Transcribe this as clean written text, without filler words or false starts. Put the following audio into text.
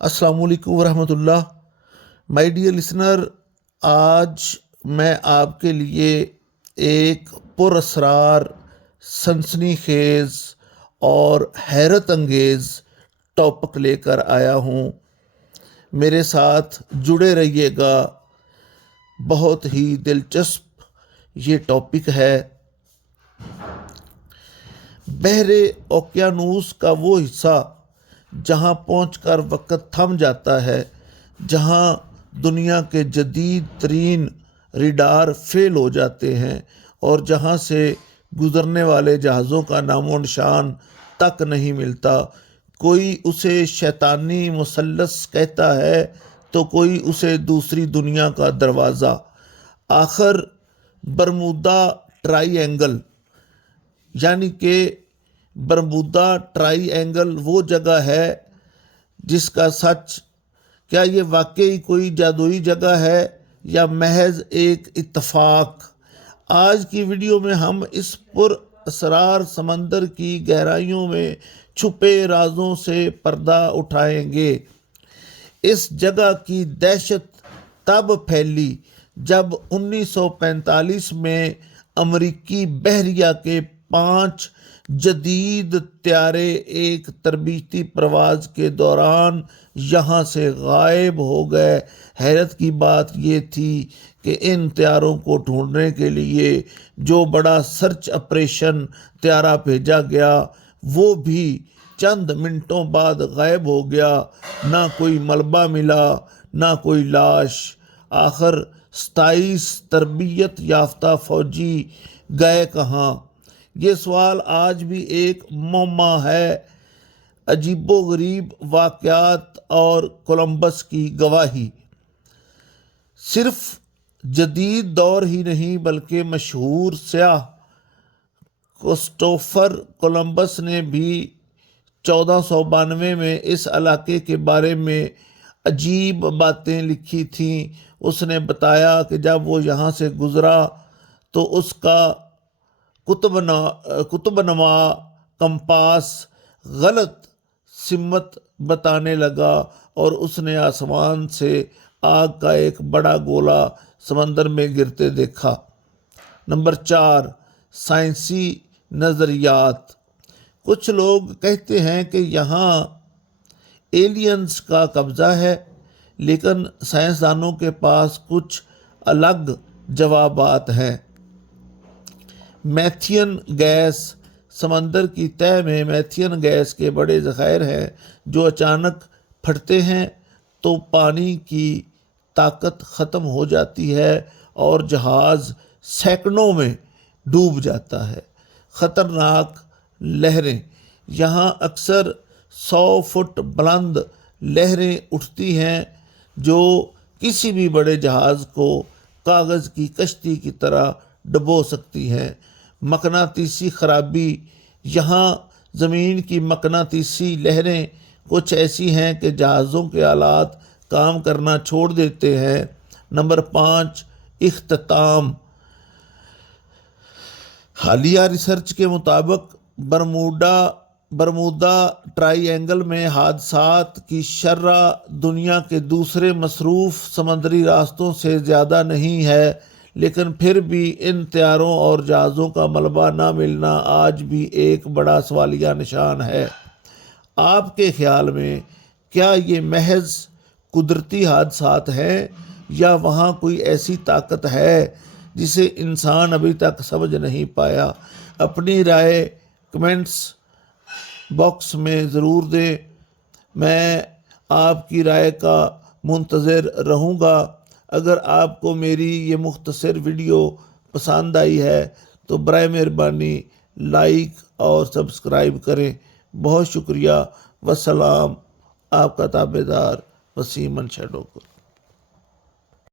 السلام علیکم ورحمۃ اللہ. مائی ڈیئر لسنر، آج میں آپ کے لیے ایک پر اسرار، سنسنی خیز اور حیرت انگیز ٹاپک لے کر آیا ہوں. میرے ساتھ جڑے رہیے گا. بہت ہی دلچسپ یہ ٹاپک ہے. بحر اوقیانوس کا وہ حصہ جہاں پہنچ کر وقت تھم جاتا ہے، جہاں دنیا کے جدید ترین ریڈار فیل ہو جاتے ہیں اور جہاں سے گزرنے والے جہازوں کا نام و نشان تک نہیں ملتا. کوئی اسے شیطانی مثلث کہتا ہے تو کوئی اسے دوسری دنیا کا دروازہ. آخر برمودا ٹرائی اینگل، یعنی کہ برمودا ٹرائی اینگل وہ جگہ ہے جس کا سچ، کیا یہ واقعی کوئی جادوئی جگہ ہے یا محض ایک اتفاق؟ آج کی ویڈیو میں ہم اس پر اسرار سمندر کی گہرائیوں میں چھپے رازوں سے پردہ اٹھائیں گے. اس جگہ کی دہشت تب پھیلی جب 1945 میں امریکی بحریہ کے 5 جدید طیارے ایک تربیتی پرواز کے دوران یہاں سے غائب ہو گئے. حیرت کی بات یہ تھی کہ ان طیاروں کو ڈھونڈنے کے لیے جو بڑا سرچ آپریشن طیارہ بھیجا گیا وہ بھی چند منٹوں بعد غائب ہو گیا. نہ کوئی ملبہ ملا، نہ کوئی لاش. آخر 27 تربیت یافتہ فوجی گئے کہاں؟ یہ سوال آج بھی ایک معمہ ہے. عجیب و غریب واقعات اور کولمبس کی گواہی. صرف جدید دور ہی نہیں بلکہ مشہور سیاح کرسٹوفر کولمبس نے بھی 1492 میں اس علاقے کے بارے میں عجیب باتیں لکھی تھیں. اس نے بتایا کہ جب وہ یہاں سے گزرا تو اس کا قطب نما کمپاس غلط سمت بتانے لگا اور اس نے آسمان سے آگ کا ایک بڑا گولا سمندر میں گرتے دیکھا. نمبر 4، سائنسی نظریات. کچھ لوگ کہتے ہیں کہ یہاں ایلینز کا قبضہ ہے، لیکن سائنسدانوں کے پاس کچھ الگ جوابات ہیں. Methane gas. سمندر کی تہہ میں میتھین گیس کے بڑے ذخائر ہیں جو اچانک پھٹتے ہیں تو پانی کی طاقت ختم ہو جاتی ہے اور جہاز سیکنڈوں میں ڈوب جاتا ہے. خطرناک لہریں. یہاں اکثر 100 فٹ بلند لہریں اٹھتی ہیں جو کسی بھی بڑے جہاز کو کاغذ کی کشتی کی طرح ڈبو سکتی ہیں. مقناطیسی خرابی. یہاں زمین کی مقناطیسی لہریں کچھ ایسی ہیں کہ جہازوں کے آلات کام کرنا چھوڑ دیتے ہیں. نمبر 5، اختتام. حالیہ ریسرچ کے مطابق برمودا ٹرائی اینگل میں حادثات کی شرح دنیا کے دوسرے مصروف سمندری راستوں سے زیادہ نہیں ہے، لیکن پھر بھی ان طیاروں اور جہازوں کا ملبہ نہ ملنا آج بھی ایک بڑا سوالیہ نشان ہے. آپ کے خیال میں کیا یہ محض قدرتی حادثات ہیں یا وہاں کوئی ایسی طاقت ہے جسے انسان ابھی تک سمجھ نہیں پایا؟ اپنی رائے کمنٹس باکس میں ضرور دیں. میں آپ کی رائے کا منتظر رہوں گا. اگر آپ کو میری یہ مختصر ویڈیو پسند آئی ہے تو برائے مہربانی لائک اور سبسکرائب کریں. بہت شکریہ. والسلام. آپ کا تابع دار وسیم شیڈوکر.